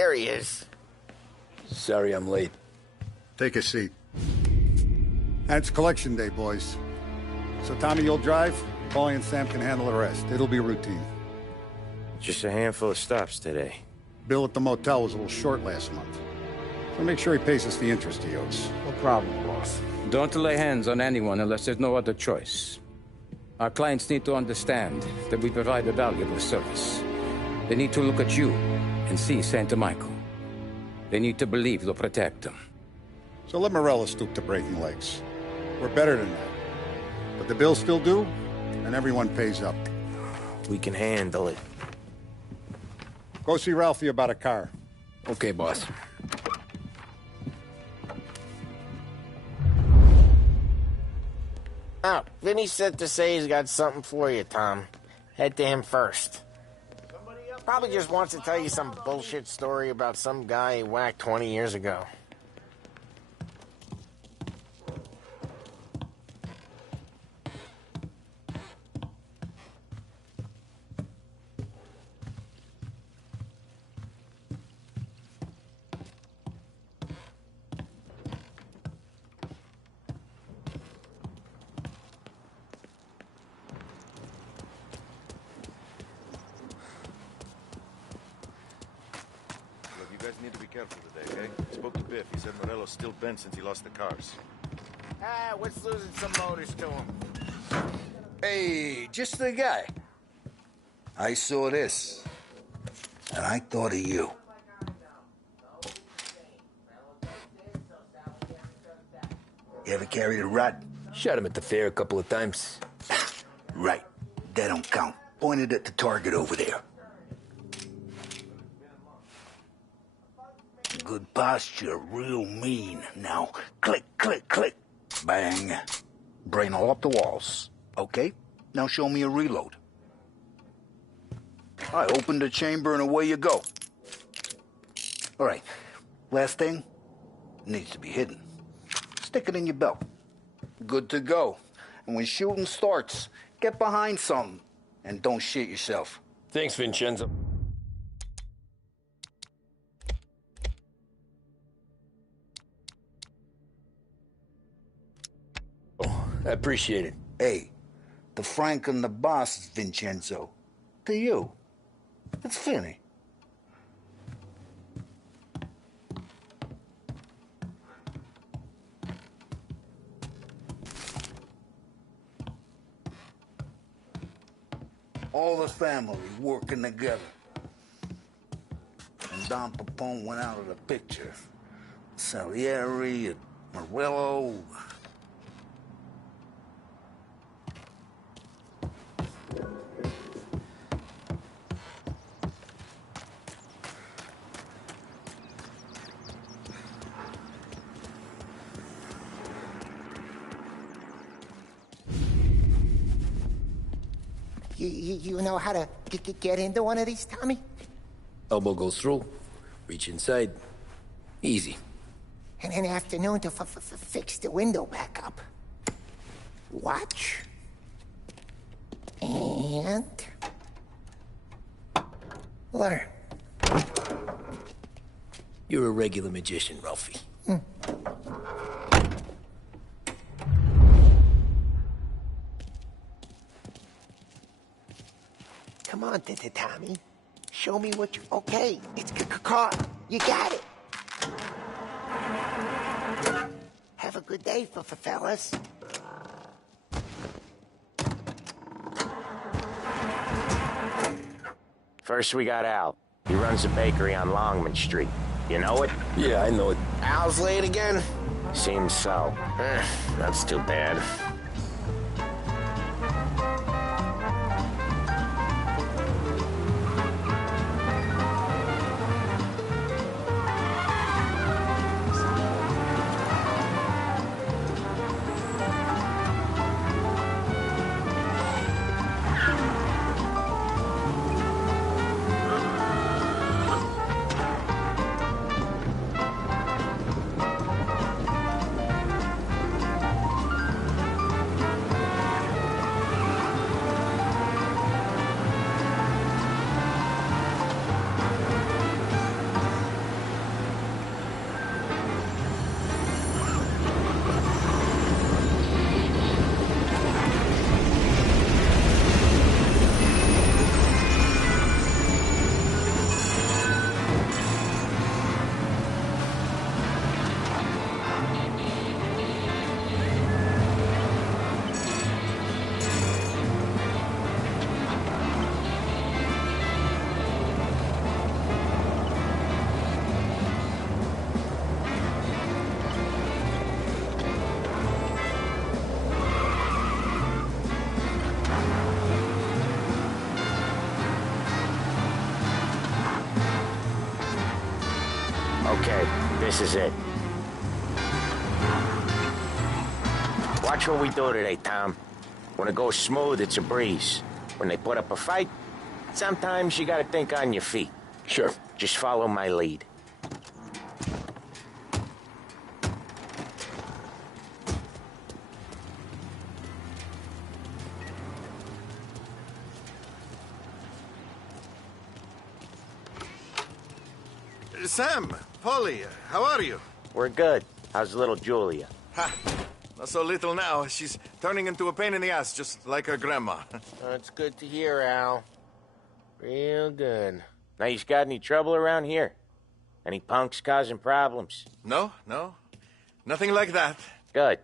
Here he is. Sorry I'm late. Take a seat. And it's collection day, boys. So, Tommy, you'll drive. Paulie and Sam can handle the rest. It'll be routine. Just a handful of stops today. Bill at the motel was a little short last month. So make sure he pays us the interest he owes. No problem, boss. Don't lay hands on anyone unless there's no other choice. Our clients need to understand that we provide a valuable service. They need to look at you and see Santa Michael. They need to believe you'll protect them. So let Morella stoop to breaking legs. We're better than that. But the bill's still due, and everyone pays up. We can handle it. Go see Ralphie about a car. Okay, boss. Oh, Vinny said to say he's got something for you, Tom. Head to him first. Probably just wants to tell you some bullshit story about some guy he whacked 20 years ago. You guys need to be careful today, okay? Spoke to Biff. He said Morello's still bent since he lost the cars. What's losing some motors to him? Hey, just the guy. I saw this, and I thought of you. You ever carried a rod? Shot him at the fair a couple of times. Right. That don't count. Pointed at the target over there. Good posture, real mean. Now, click, click, click. Bang. Brain all up the walls. Okay, now show me a reload. I open the chamber and away you go. All right, last thing, needs to be hidden. Stick it in your belt. Good to go. And when shooting starts, get behind something and don't shit yourself. Thanks, Vincenzo. I appreciate it. Hey, the Frank and the boss is Vincenzo. To you, it's Vinny. All the family working together. And Don Papone went out of the picture. Salieri and Morello. You know how to get into one of these, Tommy? Elbow goes through. Reach inside. Easy. And an afternoon to fix the window back up. Watch. And... learn. You're a regular magician, Ralphie. Come on, Tommy. Show me what you... Okay, it's car. You got it. Have a good day, fellas. First we got Al. He runs a bakery on Longman Street. You know it? Yeah, I know it. Al's late again? Seems so. That's too bad. This is it. Watch what we do today, Tom. When it goes smooth, it's a breeze. When they put up a fight, sometimes you gotta think on your feet. Sure. Just follow my lead. Sam, Polly, how are you? We're good. How's little Julia? Ha! Not so little now. She's turning into a pain in the ass, just like her grandma. That's good to hear, Al. Real good. Now, you got any trouble around here? Any punks causing problems? No. Nothing like that. Good.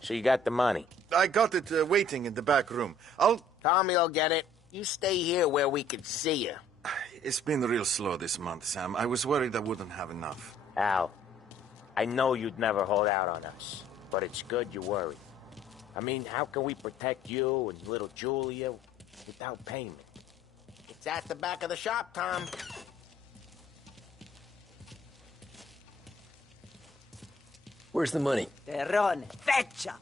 So you got the money? I got it waiting in the back room. Tommy'll get it. You stay here where we can see you. It's been real slow this month, Sam. I was worried I wouldn't have enough. Al, I know you'd never hold out on us, but it's good you worry. I mean, how can we protect you and little Julia without payment? It's at the back of the shop, Tom. Where's the money? Terrone, feccia!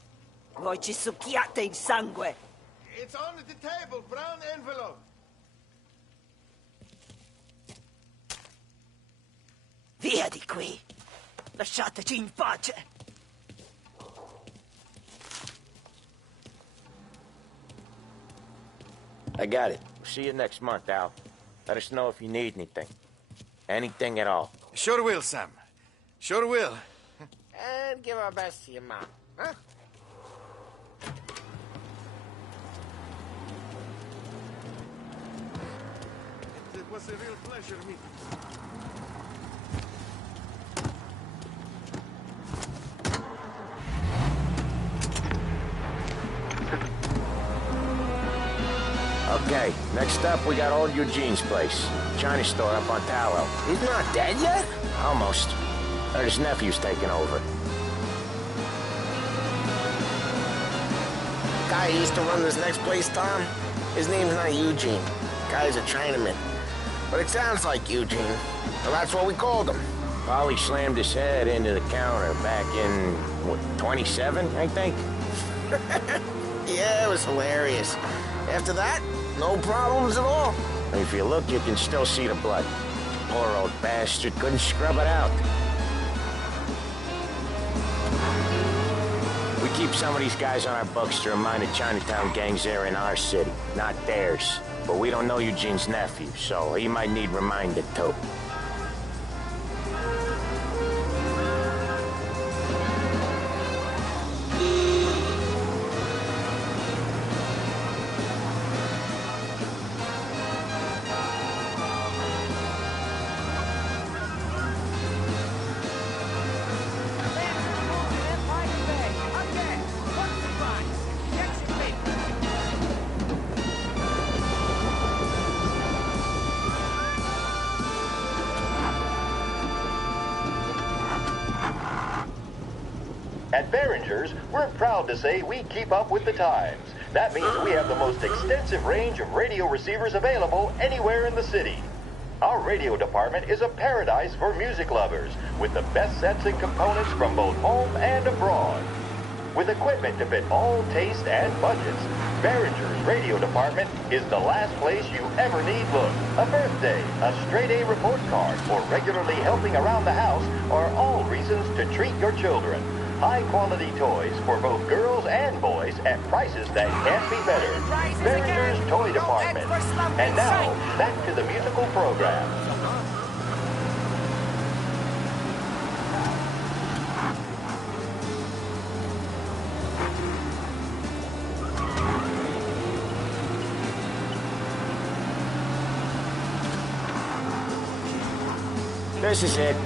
Voi ci succhiate il sangue! It's on the table, brown envelope. Via di qui! Lasciateci in pace! I got it. See you next month, Al. Let us know if you need anything. Anything at all. Sure will, Sam. Sure will. And give our best to your mom, huh? It was a real pleasure meeting you. Okay, next up we got old Eugene's place. China store up on Tallow. He's not dead yet? Almost. Heard his nephew's taking over. Guy who used to run this next place, Tom, his name's not Eugene. Guy's a Chinaman. But it sounds like Eugene. Well, that's what we called him. Polly slammed his head into the counter back in, what, 27, I think? Yeah, it was hilarious. After that, no problems at all. If you look, you can still see the blood. Poor old bastard couldn't scrub it out. We keep some of these guys on our books to remind the Chinatown gangs they're in our city, not theirs. But we don't know Eugene's nephew, so he might need reminded too. At Behringer's, we're proud to say we keep up with the times. That means we have the most extensive range of radio receivers available anywhere in the city. Our radio department is a paradise for music lovers, with the best sets and components from both home and abroad. With equipment to fit all tastes and budgets, Behringer's radio department is the last place you ever need look. A birthday, a straight-A report card, or regularly helping around the house are all reasons to treat your children. High-quality toys for both girls and boys at prices that can't be better. Behringer's Toy Department. And now, back to the musical program. This is it.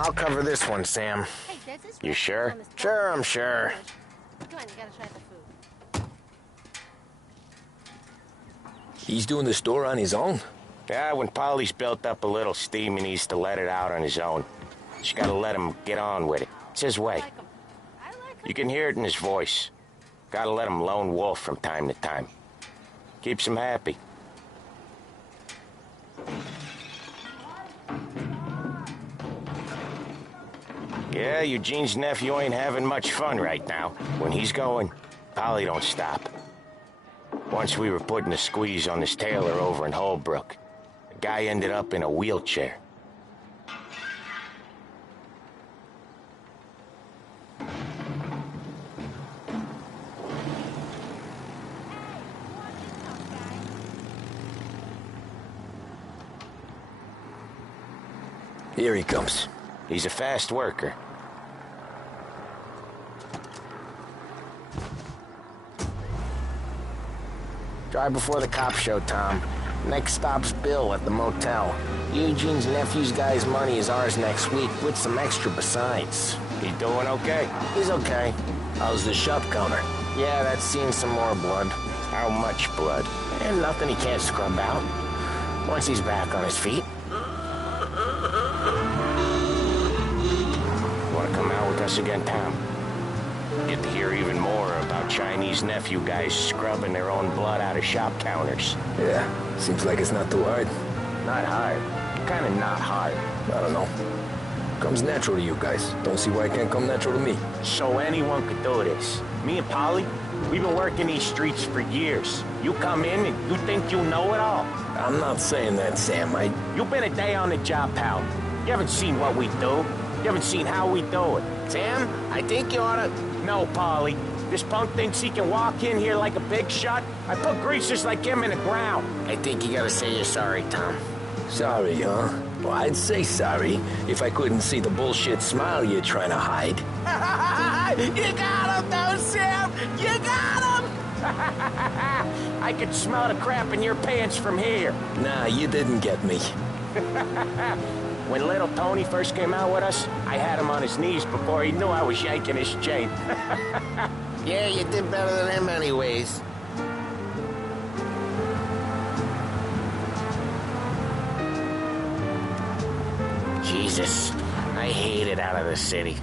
I'll cover this one, Sam. You sure? Sure, I'm sure. Come on, you gotta try the food. He's doing the store on his own? Yeah, when Polly's built up a little steam, he needs to let it out on his own. Just gotta let him get on with it. It's his way. You can hear it in his voice. Gotta let him lone wolf from time to time. Keeps him happy. Yeah, Eugene's nephew ain't having much fun right now. When he's going, Polly don't stop. Once we were putting a squeeze on this tailor over in Holbrook. The guy ended up in a wheelchair. Here he comes. He's a fast worker. Drive before the cops show, Tom. Next stop's Bill at the motel. Eugene's nephew's guy's money is ours next week, with some extra besides. He doing okay? He's okay. How's the shop counter? Yeah, that's seen some more blood. How much blood? And nothing he can't scrub out. Once he's back on his feet. Want to come out with us again, Tom? Get to hear even more about Chinese nephew guys scrubbing their own blood out of shop counters. Yeah, seems like it's not too hard. Not hard. Kind of not hard. I don't know. Comes natural to you guys. Don't see why it can't come natural to me. So anyone could do this. Me and Polly, we've been working these streets for years. You come in and you think you know it all. I'm not saying that, Sam. You've been a day on the job, pal. You haven't seen what we do. You haven't seen how we do it. Sam, I think you oughta... No, Polly. This punk thinks he can walk in here like a big shot. I put greasers like him in the ground. I think you gotta say you're sorry, Tom. Sorry, huh? Well, I'd say sorry if I couldn't see the bullshit smile you're trying to hide. You got him, though, Sam! You got him! I could smell the crap in your pants from here. Nah, you didn't get me. When little Tony first came out with us, I had him on his knees before he knew I was yanking his chain. Yeah, you did better than him anyways. Jesus, I hate it out of the city.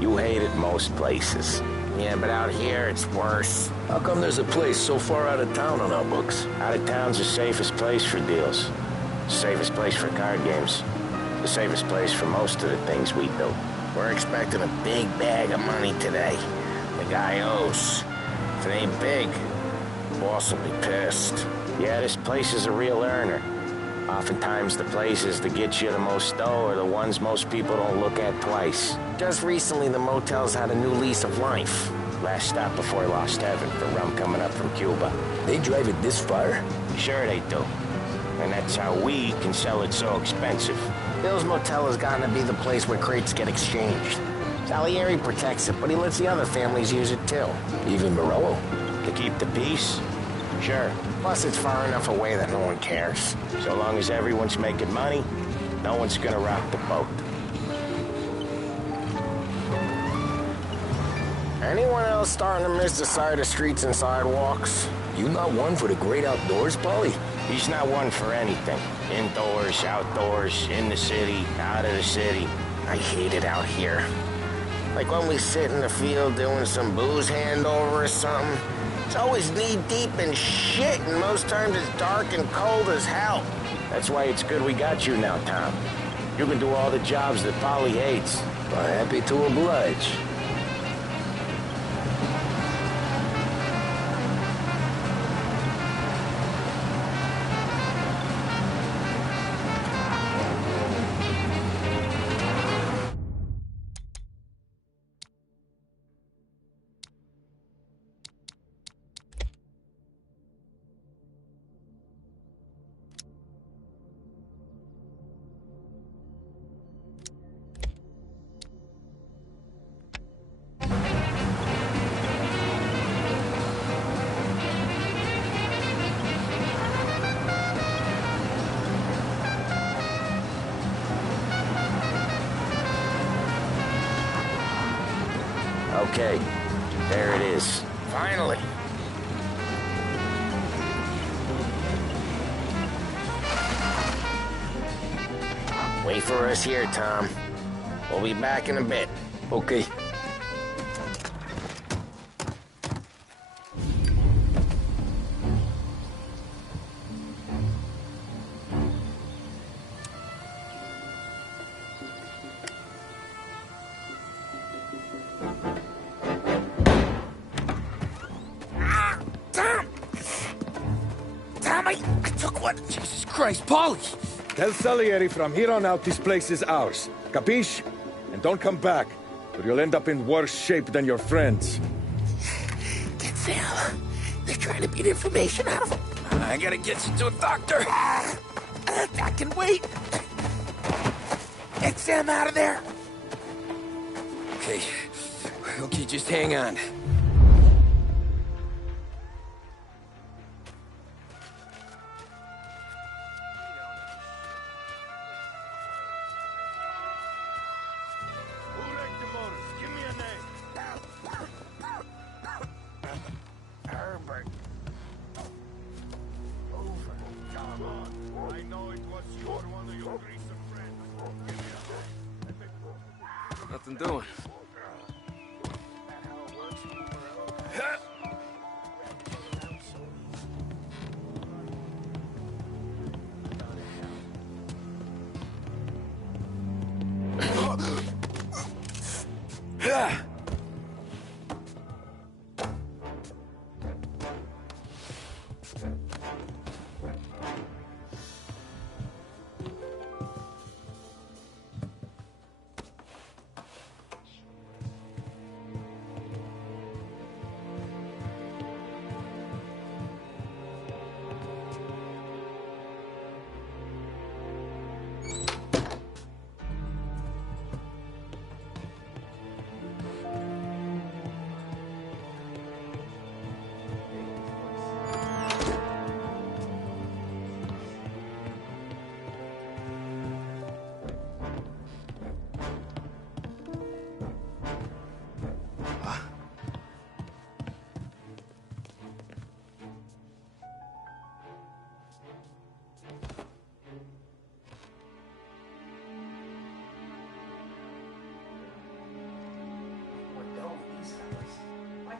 You hate it most places. Yeah, but out here it's worse. How come there's a place so far out of town on our books? Out of town's the safest place for deals. Safest place for card games. The safest place for most of the things we do. We're expecting a big bag of money today. The guy owes. If it ain't big, the boss will be pissed. Yeah, this place is a real earner. Oftentimes the places that get you the most dough are the ones most people don't look at twice. Just recently the motel's had a new lease of life. Last stop before Lost Heaven for rum coming up from Cuba. They drive it this far? Sure they do. And that's how we can sell it so expensive. Bill's Motel has gotten to be the place where crates get exchanged. Salieri protects it, but he lets the other families use it too. Even Morello? To keep the peace? Sure. Plus it's far enough away that no one cares. So long as everyone's making money, no one's gonna rock the boat. Anyone else starting to miss the side of streets and sidewalks? You not one for the great outdoors, Polly? He's not one for anything. Indoors, outdoors, in the city, out of the city. I hate it out here. Like when we sit in the field doing some booze handover or something. It's always knee-deep in shit, and most times it's dark and cold as hell. That's why it's good we got you now, Tom. You can do all the jobs that Polly hates. Well, happy to oblige. Okay, there it is. Finally. Wait for us here, Tom. We'll be back in a bit. Okay. What? Jesus Christ, Paulie! Tell Salieri from here on out this place is ours. Capiche? And don't come back, or you'll end up in worse shape than your friends. Get Sam. They're trying to beat information out of him. I gotta get you to a doctor. I can wait. Get Sam out of there. Okay, just hang on. Who wrecked the motors? Give me a name. Herbert. Over. Come on. I know it was you or one of your greaser friends. Give me a name. Nothing doing.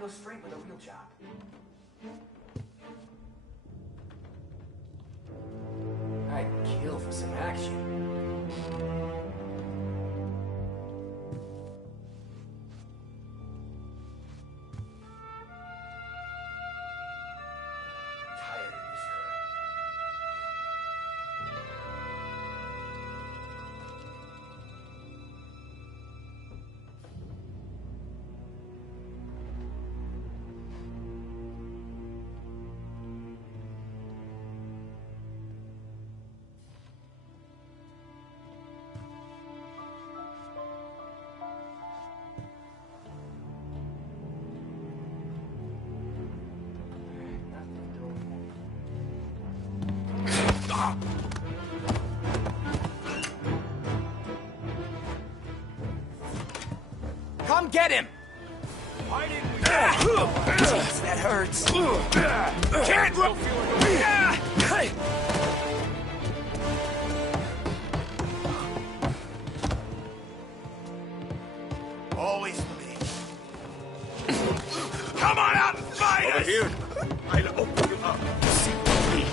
Go straight with a real job. I'd kill for some action. Tired of this crap. Come get him! Why didn't we... Jeez, that hurts. Can't run! Always me. Come on out and fight us! Over here. I'll open you up. See me.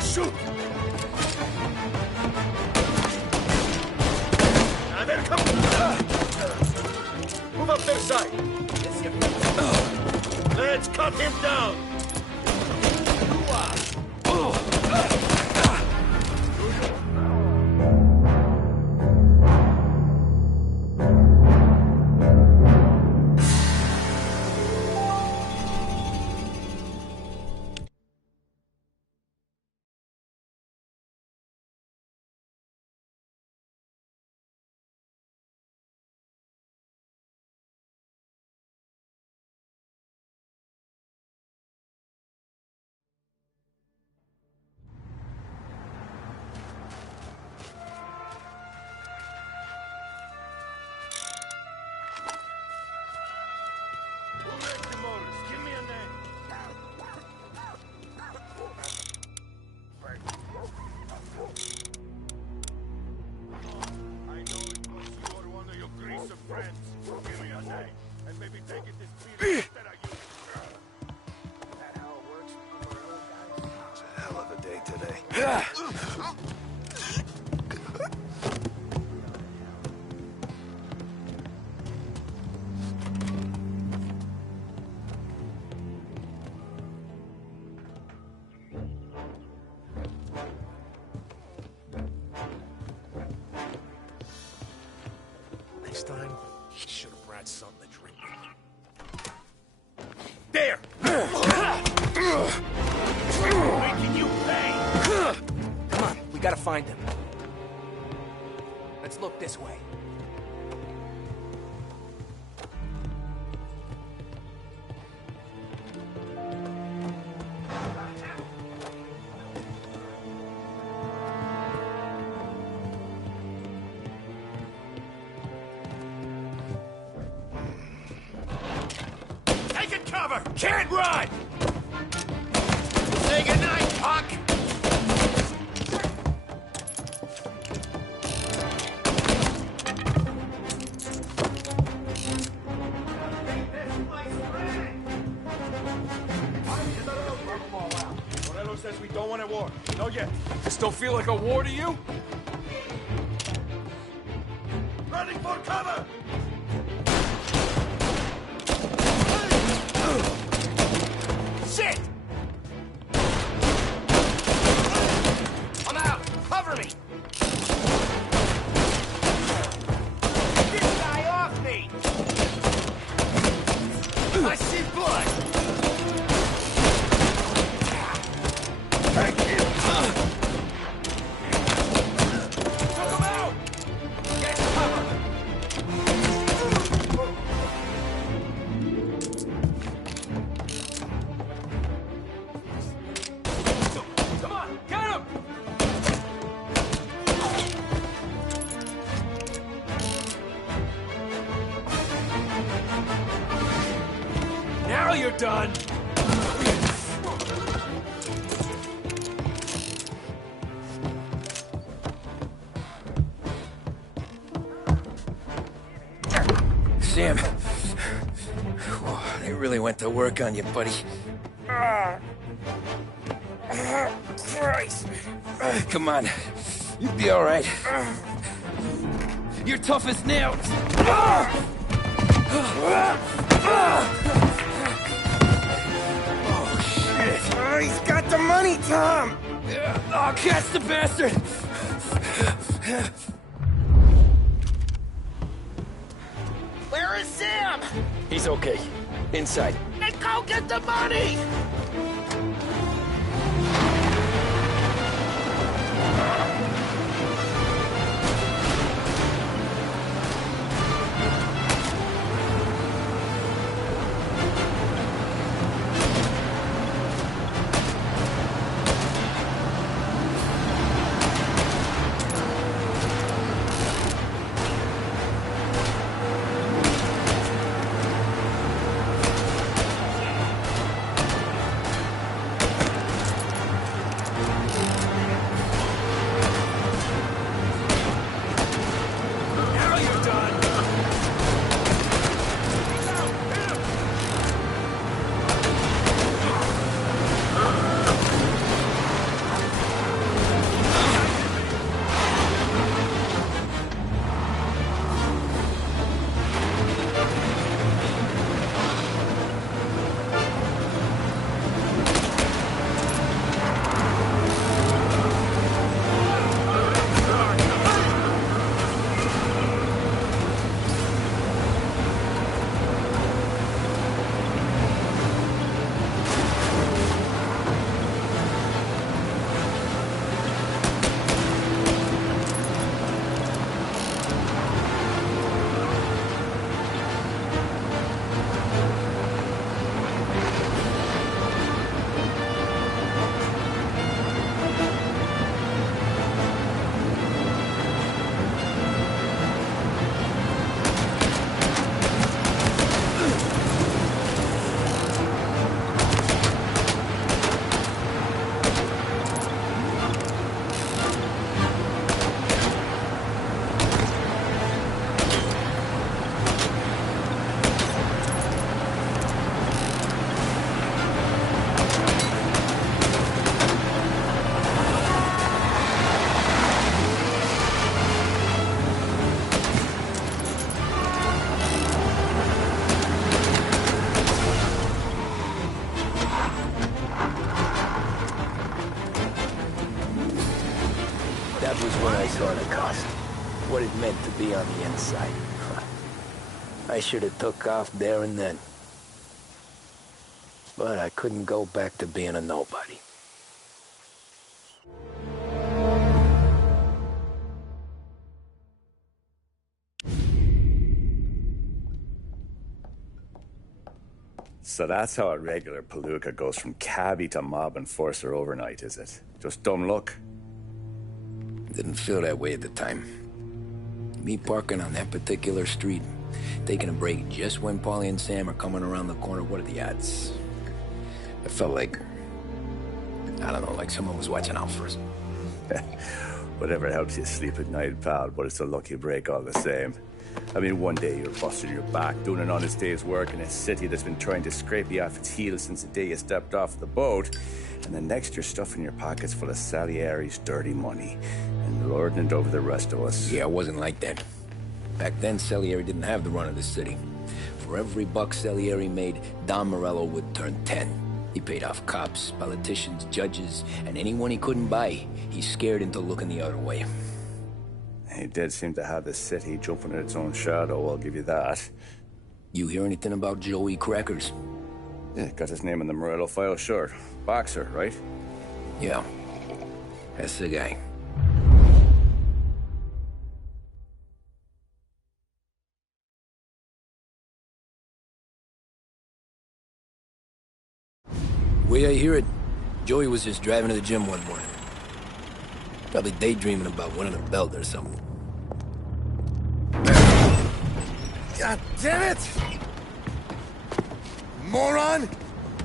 Shoot! Now there come. Move up their side. Let's cut him down. Gotta find him. Let's look this way. Taking cover! Can't run! Say goodnight, Puck! Morello says we don't want a war. No yet. This don't feel like a war to you? Running for cover! Shit! I'm out! Cover me! Get this guy off me! I see blood! Thank you! Took him out! Get cover! Come on, get him! Now you're done! Sam. They really went to work on you, buddy. Christ. Come on. You'll be all right. You're tough as nails. Oh, shit. Oh, he's got the money, Tom! Oh, catch the bastard! Where is Sam? He's okay. Inside. Then go get the money! Now you're done! That was when I saw the cost. What it meant to be on the inside. I should have took off there and then. But I couldn't go back to being a nobody. So that's how a regular palooka goes from cabbie to mob enforcer overnight, is it? Just dumb luck? Didn't feel that way at the time. Me parking on that particular street, taking a break just when Paulie and Sam are coming around the corner, what are the odds? I felt like, I don't know, like someone was watching out for us. Whatever helps you sleep at night, pal, but it's a lucky break all the same. I mean, one day you're busting your back, doing an honest day's work in a city that's been trying to scrape you off its heels since the day you stepped off the boat, and the next you're stuffing your pockets full of Salieri's dirty money and lording it over the rest of us. Yeah, it wasn't like that. Back then, Salieri didn't have the run of the city. For every buck Salieri made, Don Morello would turn 10. He paid off cops, politicians, judges, and anyone he couldn't buy, he scared into looking the other way. He did seem to have the city jumping at its own shadow, I'll give you that. You hear anything about Joey Crackers? Yeah, got his name in the Morello file, sure. Boxer, right? Yeah, that's the guy. Way I hear it, Joey was just driving to the gym one morning. Probably daydreaming about winning a belt or something. God damn it! Moron!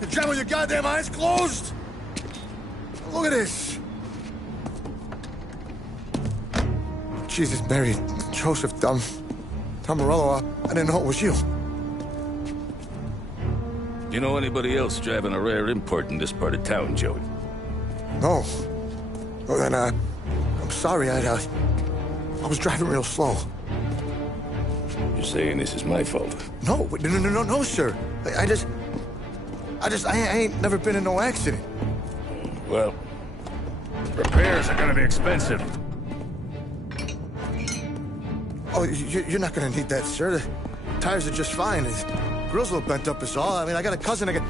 You're driving with your goddamn eyes closed? Look at this! Jesus, Mary, Joseph, Tom Morello, I didn't know it was you. You know anybody else driving a rare import in this part of town, Joey? No. Well, then, I'm sorry, I was driving real slow. You're saying this is my fault? No, sir. I ain't never been in no accident. Well, repairs are gonna be expensive. Oh, you're not gonna need that, sir. The tires are just fine. The grill's a little bent up is all. I mean, I got a cousin I can...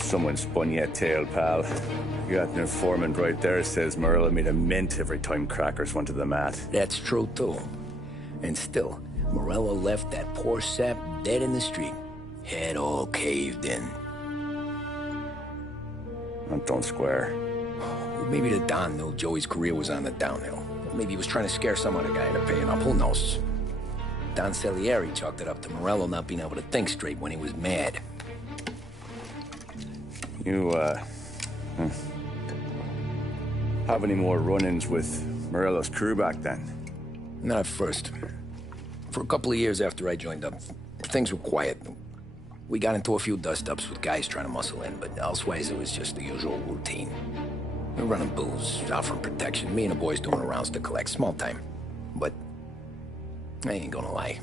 Someone spun you a tail, pal. You got an informant right there says Morello made a mint every time Crackers went to the mat. That's true, too. And still, Morello left that poor sap dead in the street. Head all caved in. That don't square. Well, maybe the Don knew Joey's career was on the downhill. Maybe he was trying to scare some other guy into paying up. Who knows? Don Salieri chalked it up to Morello not being able to think straight when he was mad. You, have any more run-ins with Morello's crew back then? Not at first. For a couple of years after I joined up, things were quiet. We got into a few dust-ups with guys trying to muscle in, but elsewise it was just the usual routine. We were running booze, offering protection, me and the boys doing rounds to collect, small time. But I ain't gonna lie.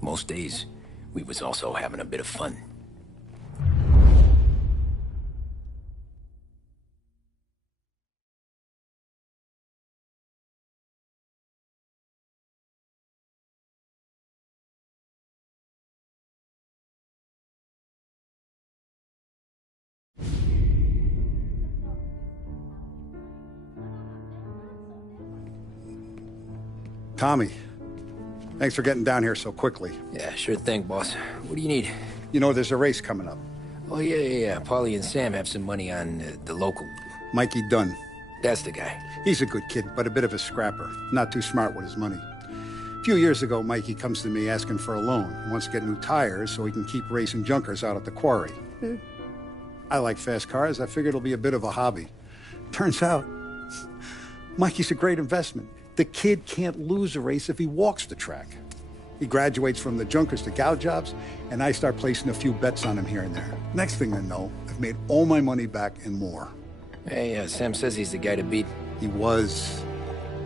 Most days, we was also having a bit of fun. Tommy, thanks for getting down here so quickly. Yeah, sure thing, boss. What do you need? You know, there's a race coming up. Oh, yeah. Paulie and Sam have some money on the local. Mikey Dunn. That's the guy. He's a good kid, but a bit of a scrapper. Not too smart with his money. A few years ago, Mikey comes to me asking for a loan. He wants to get new tires so he can keep racing junkers out at the quarry. I like fast cars. I figured it'll be a bit of a hobby. Turns out, Mikey's a great investment. The kid can't lose a race if he walks the track. He graduates from the junkers to gal jobs, and I start placing a few bets on him here and there. Next thing I know, I've made all my money back and more. Hey, Sam says he's the guy to beat. He was.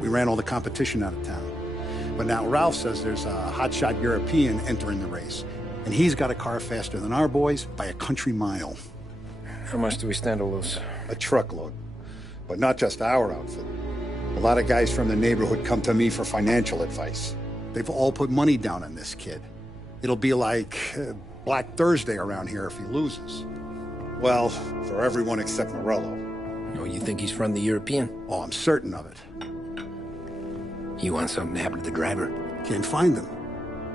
We ran all the competition out of town. But now Ralph says there's a hotshot European entering the race, and he's got a car faster than our boys by a country mile. How much do we stand to lose? A truckload. But not just our outfit. A lot of guys from the neighborhood come to me for financial advice. They've all put money down on this kid. It'll be like Black Thursday around here if he loses. Well, for everyone except Morello. Oh, you think he's from the European? Oh, I'm certain of it. You want something to happen to the driver? Can't find him.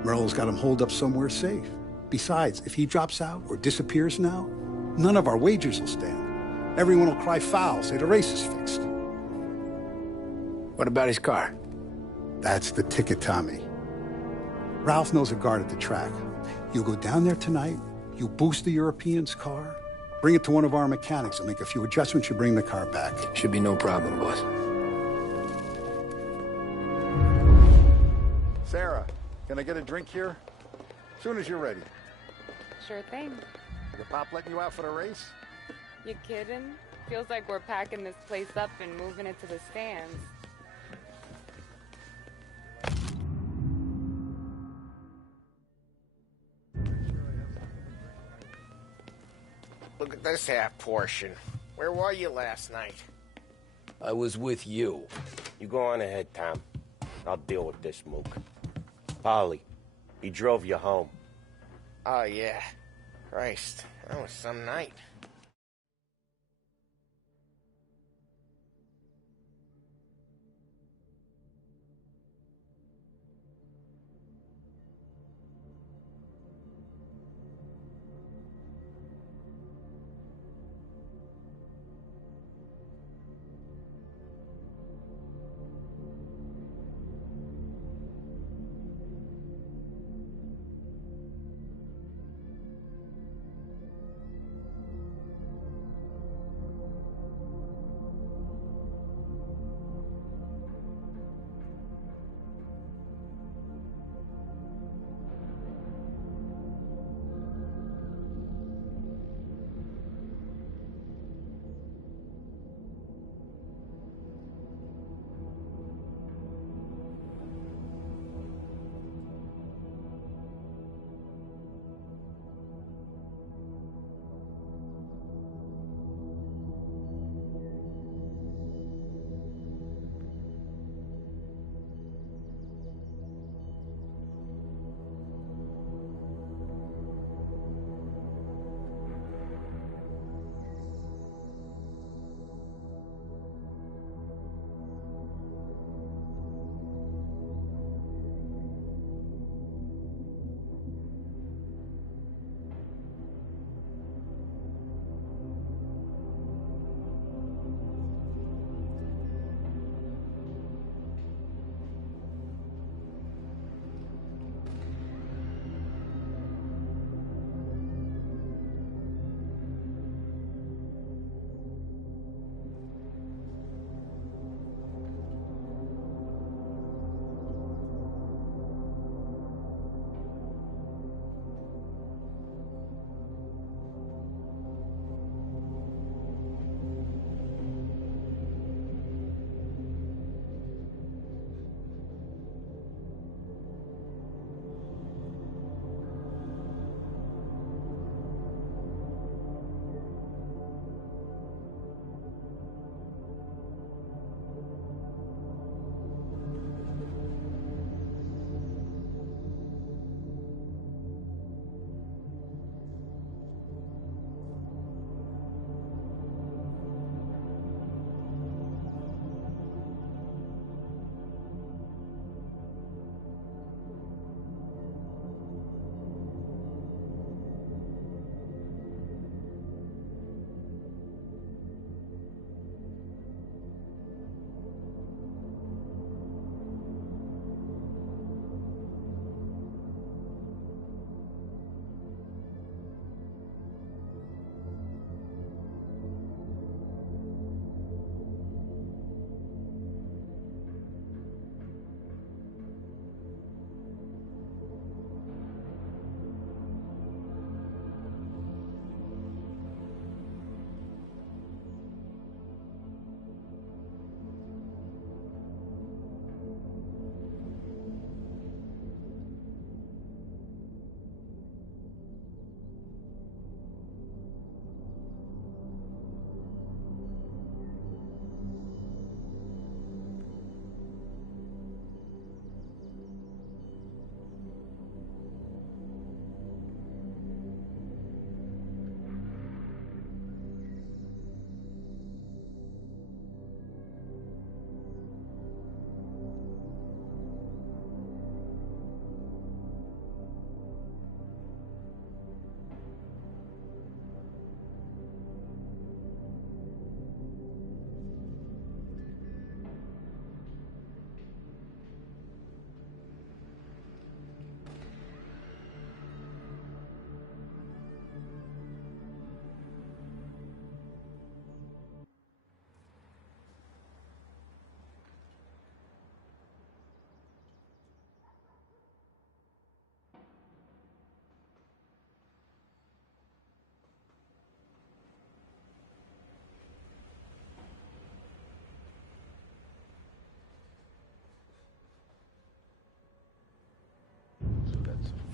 Morello's got him holed up somewhere safe. Besides, if he drops out or disappears now, none of our wagers will stand. Everyone will cry foul, say the race is fixed. What about his car? That's the ticket, Tommy. Ralph knows a guard at the track. You go down there tonight, you boost the European's car, bring it to one of our mechanics, and make a few adjustments, you bring the car back. Should be no problem, boss. Sarah, can I get a drink here? As soon as you're ready. Sure thing. Your pop letting you out for the race? You kidding? Feels like we're packing this place up and moving it to the stands. Look at this half portion. Where were you last night? I was with you. You go on ahead, Tom. I'll deal with this mook. Polly, he drove you home. Oh, yeah. Christ, that was some night.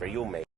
for you, mate.